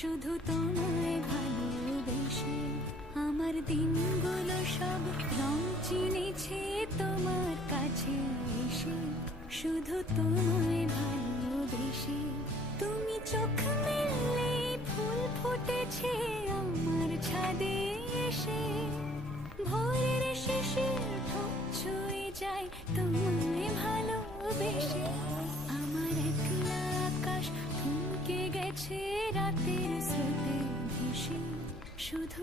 শুধু তোমায় ভালোবেসে। আমার দিনগুলো সব রং চিনেছে তোমার কাছে এসে, শুধু তোমায় ভালোবেসে। তুমি চোখ মেললে ফুল ফুটেছে আমার ছাদে এসে, ভোরের শিশির ঠোঁট ছুঁয়ে যায় তোমায় ভালোবেসে। আমার একলা আকাশ থমকে গেছে রাতের স্রোতে ভেসে, শুধু